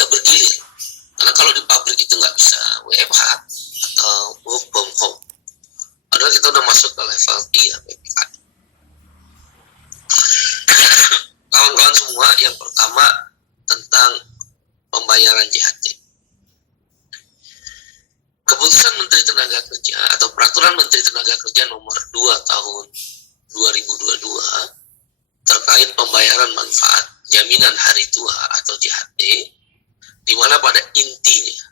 tidak bergilir. Karena kalau di pabrik itu nggak bisa WFH atau work from home. Padahal kita udah masuk ke level 3 PPKM. Kawan-kawan semua, yang pertama tentang pembayaran JHT. Keputusan Menteri Tenaga Kerja atau Peraturan Menteri Tenaga Kerja nomor 2 tahun 2022 terkait pembayaran manfaat jaminan hari tua atau JHT, di mana pada intinya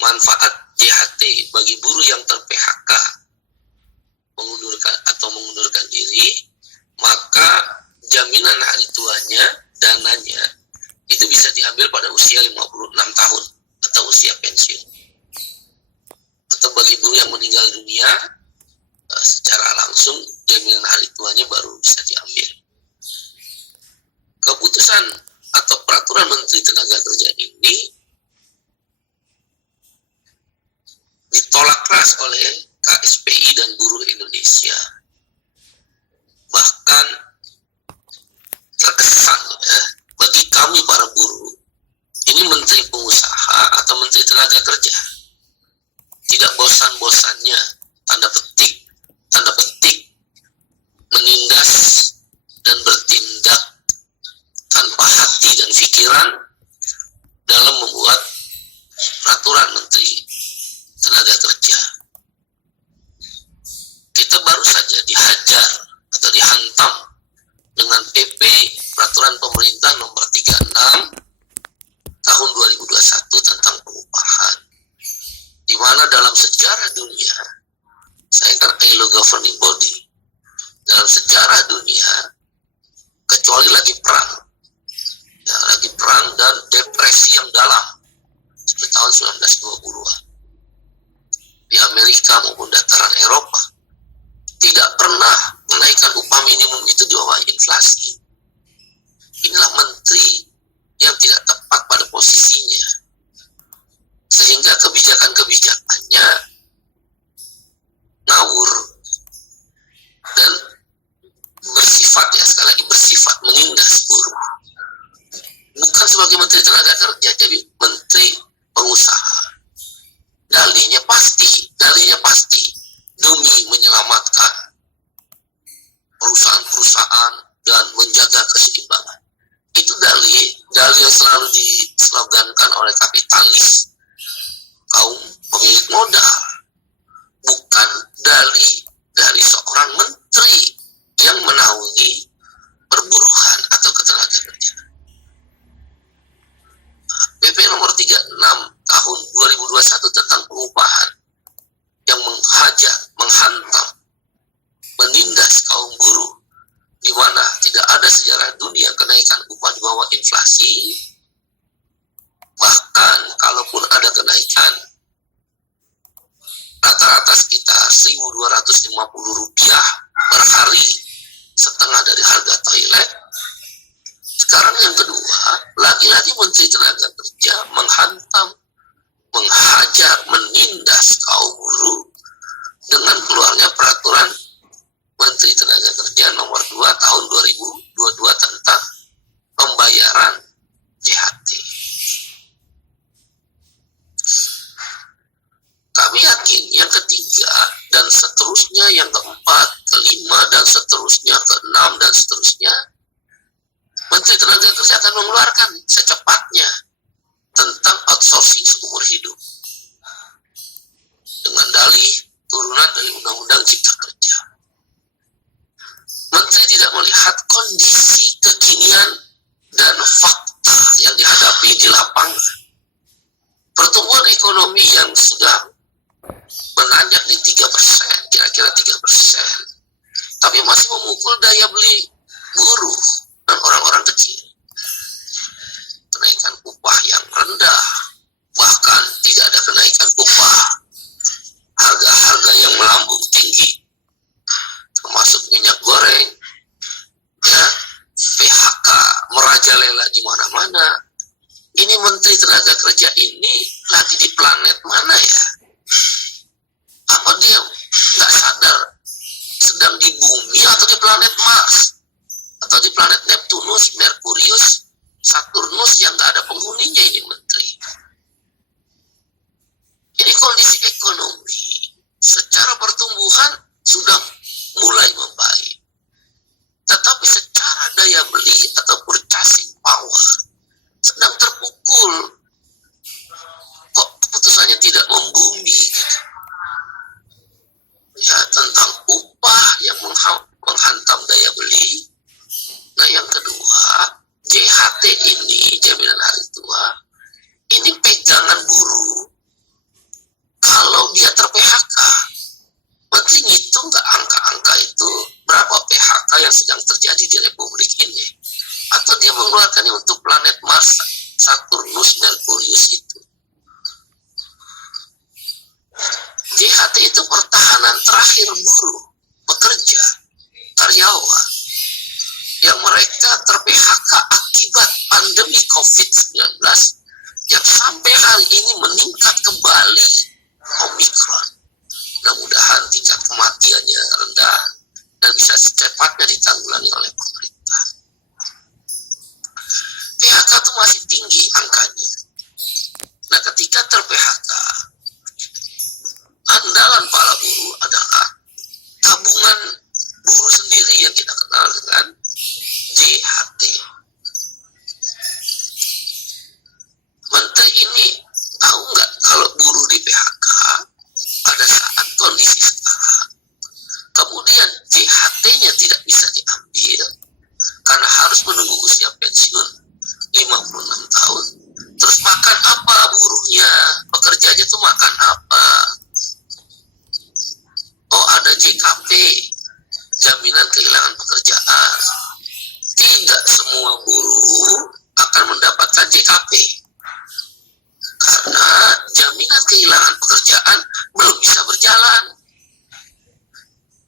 manfaat JHT bagi buruh yang ter-PHK mengundurkan diri, maka jaminan hari tuanya, dananya itu bisa diambil pada usia 56 tahun atau usia pensiun. Atau bagi buruh yang meninggal dunia secara langsung, jaminan hari tuanya baru bisa diambil. Keputusan atau Peraturan Menteri Tenaga Kerja ini ditolak keras oleh KSPI dan buruh Indonesia. Bahkan terkesan bagi kami para buruh, ini Menteri Pengusaha atau Menteri Tenaga Kerja tidak bosan-bosannya tanda petik menindas dan bertindak tanpa hati dan pikiran dalam membuat peraturan Menteri Tenaga Kerja. Kita baru saja dihajar atau dihantam dengan PP Peraturan Pemerintah nomor 36 tahun 2021 tentang pengupahan, di mana dalam sejarah dunia, saya kan ILO governing body, dalam sejarah dunia, kecuali lagi perang dan depresi yang dalam seperti tahun 1920-an di Amerika maupun dataran Eropa, tidak pernah menaikkan upah minimum itu di bawah inflasi. Inilah menteri yang tidak tepat pada posisinya, sehingga kebijakan-kebijakannya ngawur dan bersifat menindas buruh. Bukan sebagai Menteri Tenaga Kerja, jadi Menteri Pengusaha. Dalihnya pasti demi menyelamatkan perusahaan-perusahaan dan menjaga keseimbangan. Itu dalih yang selalu dislogankan oleh kapitalis, kaum pemilik modal. Bukan dalih dari seorang menteri yang menaungi perburuhan atau ketenaga kerjaan. PP nomor 36 tahun 2021 tentang pengupahan yang menghantam, menindas kaum buruh, di mana tidak ada sejarah dunia kenaikan upah di bawah inflasi. Bahkan kalaupun ada kenaikan, rata-rata sekitar Rp1.250 per hari, setengah dari harga toilet. Sekarang yang kedua, lagi-lagi Menteri Tenaga Kerja menghantam, menghajar, menindas kaum buruh dengan keluarnya Peraturan Menteri Tenaga Kerja nomor 2 tahun 2022 tentang pembayaran JHT. Kami yakin yang ketiga dan seterusnya, yang keempat, kelima, dan seterusnya, keenam, dan seterusnya, Menteri Tenaga Kerja akan mengeluarkan secepatnya tentang outsourcing seumur hidup dengan dalih turunan dari Undang-Undang Cipta Kerja. Menteri tidak melihat kondisi kekinian dan fakta yang dihadapi di lapangan. Pertumbuhan ekonomi yang sudah menanjak di 3%, kira-kira 3%, tapi masih memukul daya beli buruh dan orang-orang kecil. Kenaikan upah yang rendah, bahkan tidak ada kenaikan upah. Harga-harga yang melambung tinggi, termasuk minyak goreng, PHK merajalela di mana-mana. Ini Menteri Tenaga Kerja ini lagi di planet mana ya? Apa dia nggak sadar sedang di bumi atau di planet Mars? Atau di planet Neptunus, Merkurius, Saturnus yang nggak ada penghuninya? yang sedang terjadi di Republik ini, atau dia mengeluarkannya untuk planet Mars, Saturnus, Merkurius itu. JHT itu pertahanan terakhir buruh, pekerja, karyawan yang mereka ter-PHK akibat pandemi COVID-19 yang sampai hari ini meningkat kembali, Omikron. Mudah-mudahan tingkat kematiannya rendah dan bisa secepatnya ditanggulangi oleh pemerintah. PHK itu masih tinggi angkanya. Nah, ketika ter-PHK, andalan para buruh adalah tabungan buruh sendiri yang kita kenal dengan JHT. Menteri ini tahu nggak kalau buruh di PHK pada saat kondisi sekarang, kemudian JHT-nya tidak bisa diambil karena harus menunggu usia pensiun 56 tahun. Terus makan apa buruhnya? Pekerjanya tuh makan apa? Oh, ada JKP, jaminan kehilangan pekerjaan. Tidak semua buruh akan mendapatkan JKP karena jaminan kehilangan pekerjaan belum bisa berjalan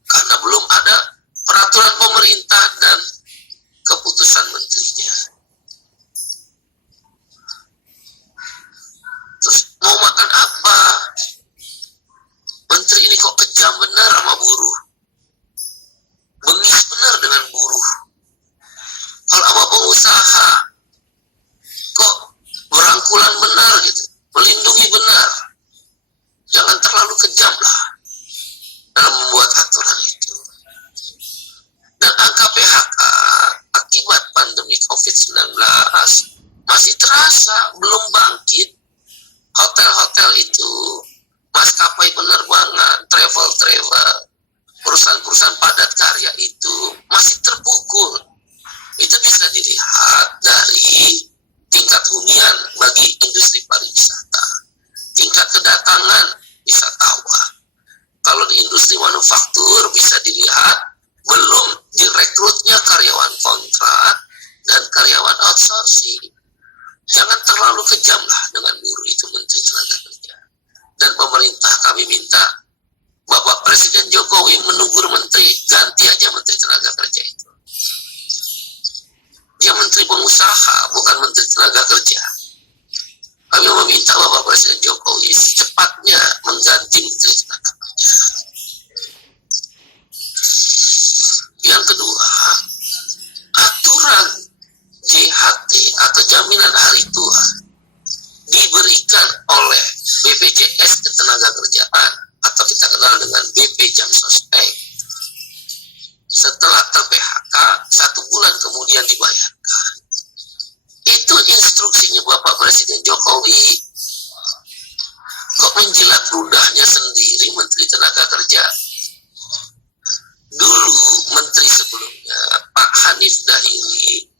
karena belum ada peraturan pemerintah dan keputusan menterinya. Terus mau makan apa? Menteri ini kok kejam benar sama buruh, bengis benar dengan buruh. Kalau sama pengusaha kok berangkulan benar gitu, melindungi benar. Jangan terlalu kejam lah dalam membuat aturan itu. Dan angka PHK akibat pandemi COVID-19 masih terasa, belum bangkit. Hotel-hotel itu, maskapai penerbangan, travel-travel, perusahaan-perusahaan padat karya itu masih terpukul. Itu bisa dilihat dari tingkat hunian bagi industri pariwisata, tingkat kedatangan wisatawan. Kalau di industri manufaktur bisa dilihat belum direkrutnya karyawan kontrak dan karyawan outsourcing. Jangan terlalu kejam lah dengan buruh itu, Menteri Tenaga Kerja. Dan pemerintah kami minta Bapak Presiden Jokowi menegur menteri, ganti aja Menteri Tenaga Kerja itu. Dia menteri pengusaha, bukan Menteri Tenaga Kerja. Kami meminta Bapak Presiden Jokowi secepatnya mengganti Menteri Tenaga Kerja. Yang kedua, aturan JHT atau jaminan hari tua diberikan oleh BPJS Ketenagakerjaan atau kita kenal dengan BP Jam Sostek. Setelah ter-PHK 1 bulan kemudian dibayarkan. Itu instruksinya Bapak Presiden Jokowi. Kok menjilat ludahnya sendiri Menteri Tenaga Kerja? Dulu Menteri sebelumnya Pak Hanif Dahiri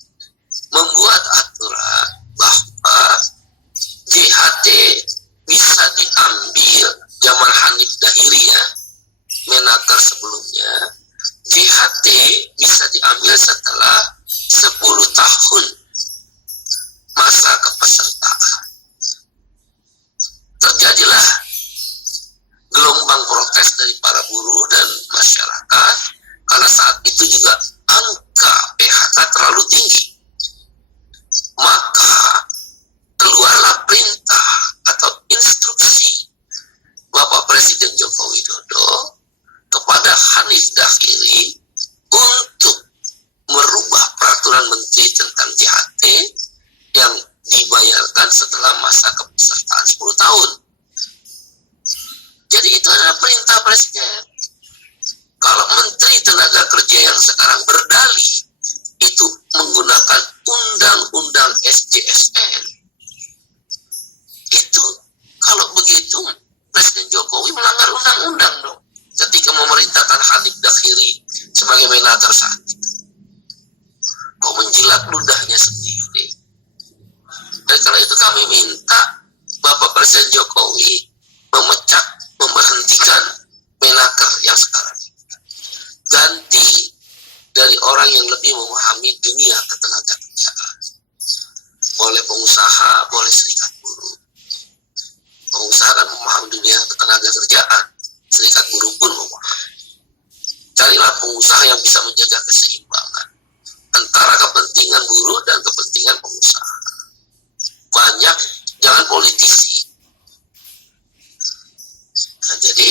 membuat aturan bahwa JHT bisa diambil zaman Hanif Dahiri ya, Menaker sebelumnya. JHT bisa diambil setelah 10 tahun masa kepesertaan. Terjadilah gelombang protes dari para buruh dan masyarakat karena saat itu juga angka PHK terlalu tinggi. Maka keluarlah perintah atau instruksi Bapak Presiden Joko Widodo kepada Hanif Dahiri untuk merubah peraturan menteri tentang JHT yang dibayarkan setelah masa kepesertaan 10 tahun. Jadi itu adalah perintah Presiden. Kalau Menteri Tenaga Kerja yang sekarang berdalih itu menggunakan undang-undang SJSN, itu kalau begitu Presiden Jokowi melanggar undang-undang dong ketika memerintahkan Hanif Dahiri sebagai Menaker saat itu. Kok menjilat ludahnya sendiri. Dan kalau itu kami minta Bapak Presiden Jokowi memberhentikan Menaker yang sekarang. Ganti dari orang yang lebih memahami dunia ketenagakerjaan. Boleh pengusaha, boleh serikat buruh. Pengusaha kan memahami dunia ketenagakerjaan, serikat buruh pun memahami. Carilah pengusaha yang bisa menjaga keseimbangan antara kepentingan buruh dan kepentingan pengusaha. Banyak, jangan politisi. Nah, jadi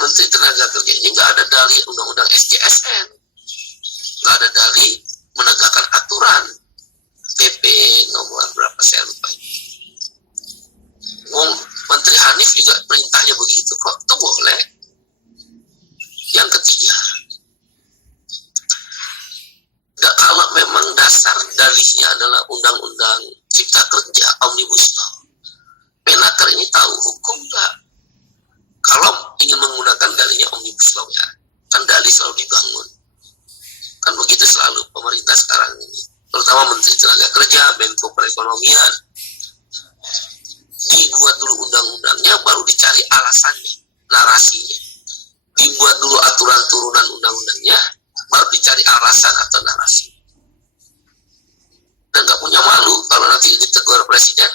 Menteri Tenaga Kerja ini nggak ada dalih undang-undang SJSN, nggak ada dalih menegakkan aturan PP nomor berapa saya lupa. Menteri Hanif juga perintahnya begitu kok, itu boleh. Yang ketiga, kalau memang dasar dalihnya adalah Undang-Undang Cipta Kerja Omnibus Law, Menaker ini tahu hukum nggak? Kalau ingin menggunakan dalihnya Omnibus Law ya, kan dalih selalu dibangun. Kan begitu selalu pemerintah sekarang ini, terutama Menteri Tenaga Kerja, Menko Perekonomian, dibuat dulu undang-undangnya, baru dicari alasannya, narasinya. Dibuat dulu aturan turunan undang-undangnya, baru dicari alasan atau narasi. Dan nggak punya malu kalau nanti ditegur presiden,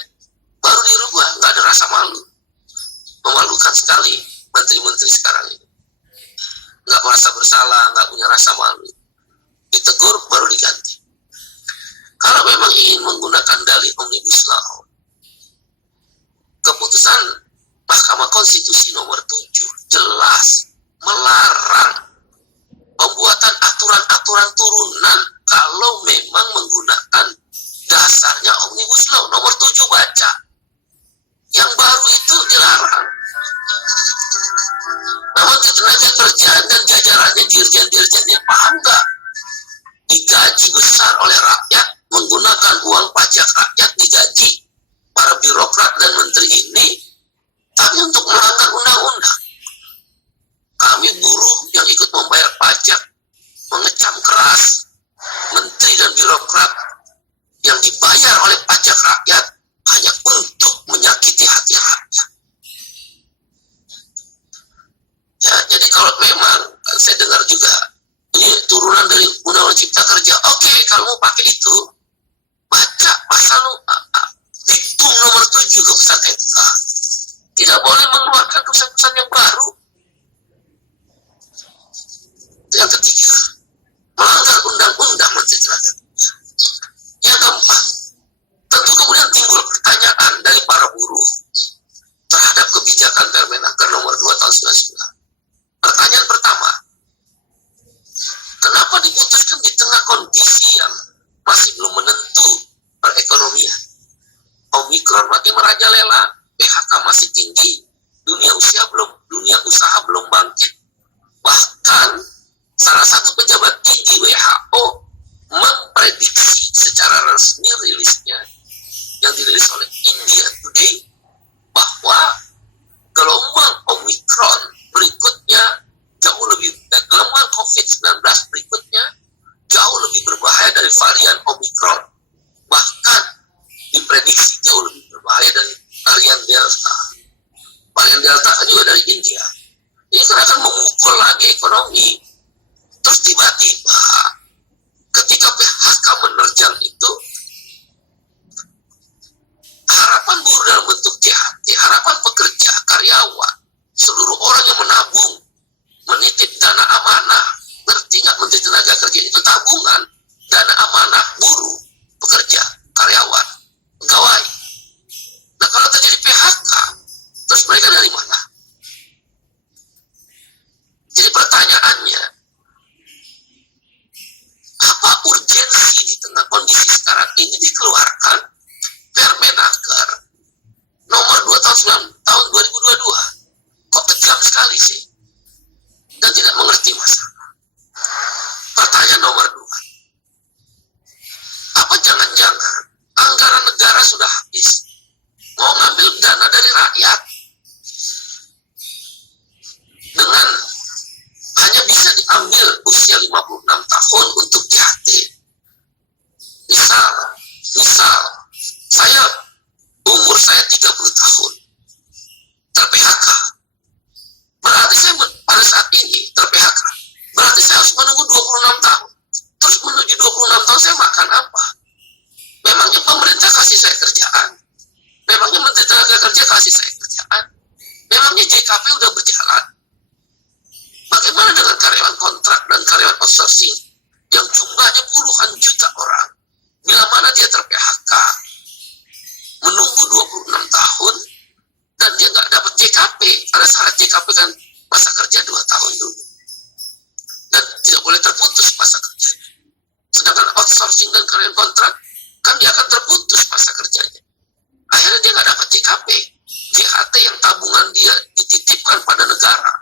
baru dirubah, nggak ada rasa malu. Memalukan sekali menteri-menteri sekarang ini. Nggak merasa bersalah, nggak punya rasa malu. Ditegur, baru diganti. Kalau memang ingin menggunakan dalih Omnibus Law, keputusan Mahkamah Konstitusi nomor 7 jelas melarang pembuatan aturan-aturan turunan kalau memang menggunakan dasarnya Omnibus Law nomor 7, baca. Yang baru itu dilarang. Namun Tenaga Kerja dan jajarannya, dirjen-dirjennya paham nggak? Digaji besar oleh rakyat, menggunakan uang pajak rakyat digaji para birokrat dan menteri ini, tapi untuk melanggar undang-undang. Kami buruh yang ikut membayar pajak mengecam keras menteri dan birokrat yang dibayar oleh pajak rakyat hanya untuk menyakiti hati rakyat. Ya, jadi kalau memang saya dengar juga ini turunan dari Undang-Undang Cipta Kerja, oke, kalau mau pakai itu, baca pasal diktum nomor 7 keputusan MK. Tidak boleh mengeluarkan keputusan yang baru. Yang ketiga, melanggar undang-undang Menteri Tenaga Kerja. Yang keempat, tentu kemudian timbul pertanyaan dari para buruh terhadap kebijakan Permenaker nomor 2 tahun 99. Pertanyaan pertama, kenapa diputuskan di tengah kondisi yang masih belum menentu perekonomian? Omikron makin merajalela, PHK masih tinggi, dunia usaha belum bangkit. Bahkan salah satu pejabat tinggi WHO memprediksi secara resmi rilisnya yang dirilis oleh India Today bahwa gelombang Omikron berikutnya jauh lebih, gelombang COVID-19 berikutnya jauh lebih berbahaya dari varian Omikron. Bahkan diprediksi jauh lebih berbahaya dari varian Delta. Varian Delta kan juga dari India. Ini kan akan memukul lagi ekonomi. Terus tiba-tiba ketika PHK menerjang itu, harapan buruh dalam bentuk JHT, harapan pekerja, karyawan, seluruh orang yang menabung, menitip dana amanah. Ngerti nggak Menteri Tenaga Kerja itu tabungan, dana amanah buruh, pekerja, karyawan, pegawai. Nah kalau terjadi PHK, terus mereka dari mana? Jadi pertanyaannya, apa urgensi di tengah kondisi sekarang ini dikeluarkan Permenaker nomor 2 tahun 2022? Kok kejam sekali sih? Dan tidak mengerti masalah. Pertanyaan nomor 2, apa jangan-jangan anggaran negara sudah habis, mau ngambil dana dari rakyat dengan hanya bisa diambil usia 56 tahun untuk JHT. Misal umur saya 30 tahun ter-PHK, berarti saya JKP kan masa kerja 2 tahun dulu. Dan tidak boleh terputus masa kerja. Sedangkan outsourcing dan karyawan kontrak, kan dia akan terputus masa kerjanya. Akhirnya dia nggak dapat JKP. JHT yang tabungan dia dititipkan pada negara,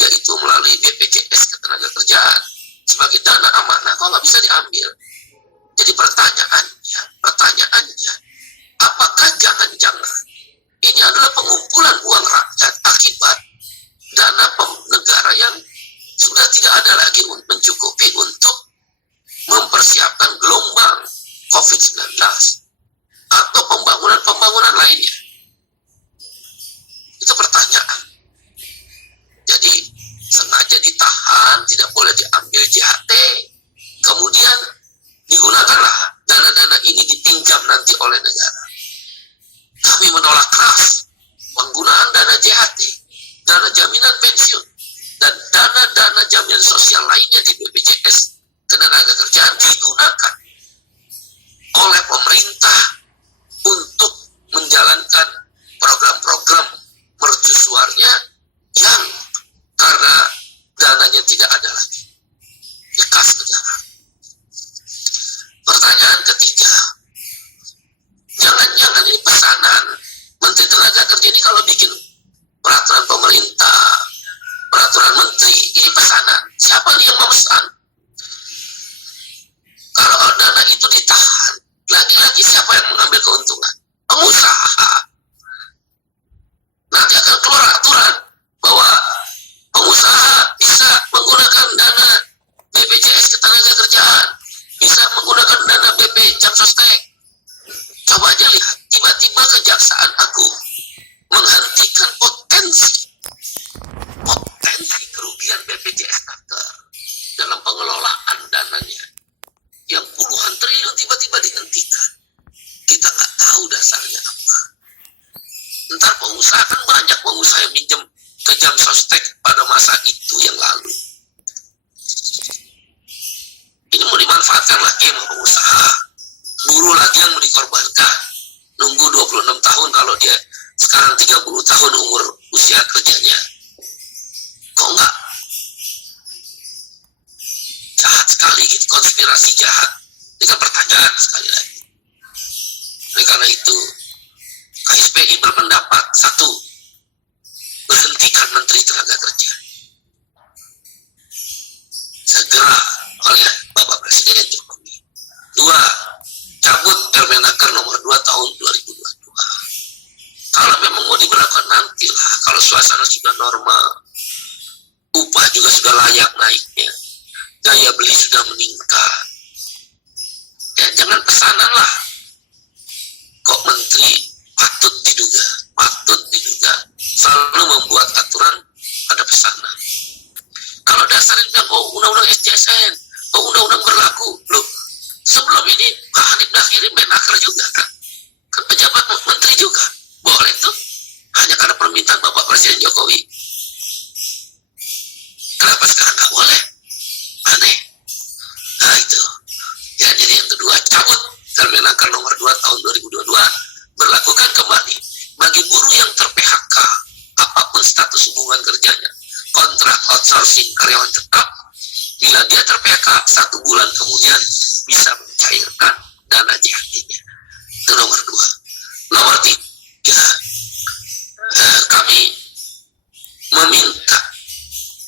yaitu melalui BPJS Ketenagakerjaan sebagai dana amanah, kok nggak bisa diambil. Jadi pertanyaannya, apakah jangan-jangan ini adalah pengumpulan uang rakyat akibat dana negara yang sudah tidak ada lagi mencukupi untuk mempersiapkan gelombang COVID-19 atau pembangunan lainnya? Itu pertanyaan. Jadi sengaja ditahan, tidak boleh diambil JHT, kemudian digunakanlah dana-dana ini dipinjam nanti oleh negara. Kami menolak keras penggunaan dana JHT, dana jaminan pensiun, dan dana-dana jaminan sosial lainnya di BPJS Ketenagakerjaan digunakan oleh pemerintah untuk menjalankan program-program mercusuarnya yang karena dananya tidak ada lagi di kas negara. Pertanyaan ketiga, jangan-jangan ini pesanan Menteri Tenaga Kerja ini kalau bikin peraturan pemerintah, peraturan menteri, ini pesanan. Siapa nih yang memesan? Kalau dana itu ditahan, lagi-lagi siapa yang mengambil keuntungan? Pengusaha. Nanti akan keluar aturan bahwa pengusaha bisa menggunakan dana BPJS Ketenagakerjaan, bisa menggunakan dana BP Jam Sostek. Coba aja lihat, tiba-tiba Kejaksaan Agung menghentikan potensi kerugian BPJS Naker dalam pengelolaan dananya yang puluhan triliun tiba-tiba dihentikan. Kita nggak tahu dasarnya apa. Ntar pengusaha, kan banyak pengusaha yang pinjam ke Jam Sostek pada masa itu yang lalu. Ini mau dimanfaatkan lagi sama pengusaha. Buruh lagi yang mau dikorbankan. Nunggu 26 tahun kalau dia sekarang 30 tahun umur usia kerjanya. Kok enggak? Jahat sekali gitu, konspirasi jahat. Ini kan pertanyaan sekali lagi. Oleh karena itu, KSPI berpendapat, 1, berhentikan Menteri Tenaga Kerja segera oleh Bapak Presiden Jokowi. 2, cabut Permenaker nomor 2 tahun 2022. Kalau memang mau diberlakukan nantilah, kalau suasana sudah normal, upah juga sudah layak naiknya, daya beli sudah meningkat. Ya jangan pesanan lah. Kok menteri patut diduga selalu membuat aturan ada pesanan. Kalau dasarnya bilang, oh undang-undang SJSN, oh undang-undang berlaku, loh sebelum ini Pak Hanif Dakiri Menaker juga kan pejabat menteri juga, boleh tuh, hanya karena permintaan Bapak Presiden Jokowi. Kenapa sekarang nggak boleh? Aneh. Nah itu. Ya, jadi yang kedua, cabut Permenaker nomor 2 tahun 2022, berlakukan kembali bagi buruh yang ter-PHK, apapun status hubungan kerjanya, kontrak, outsourcing, karyawan tetap, bila dia ter-PHK 1 bulan kemudian bisa mencairkan dana JHT-nya. Itu nomor 2. Nomor 3, kami meminta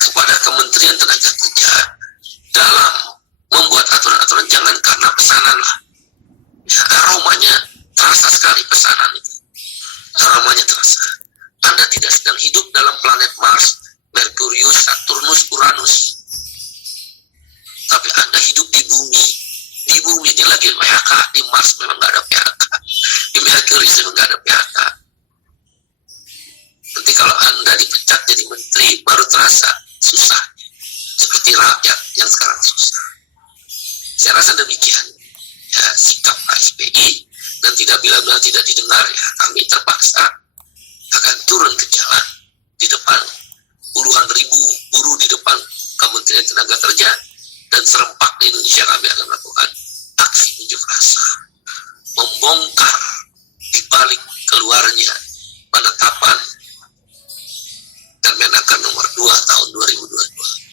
kepada Kementerian Tenaga Kerja dalam membuat aturan-aturan jangan karena pesanan lah. Ya, aromanya terasa sekali pesanan itu. Aromanya terasa. Anda tidak sedang hidup dalam planet Mars, Merkurius, Saturnus, Uranus. Tapi Anda hidup di bumi. Di bumi ini lagi PHK. Di Mars memang nggak ada PHK. Di Merkurius memang nggak ada PHK. Nanti kalau Anda dipecat jadi menteri, baru terasa susah. Seperti rakyat yang sekarang susah. Saya rasa demikian. Ya, sikap KSPI, dan tidak bila-bila tidak didengar, ya kami terpaksa akan turun ke jalan di depan puluhan ribu buruh di depan Kementerian Tenaga Kerja, dan serempak di Indonesia kami akan melakukan aksi unjuk rasa.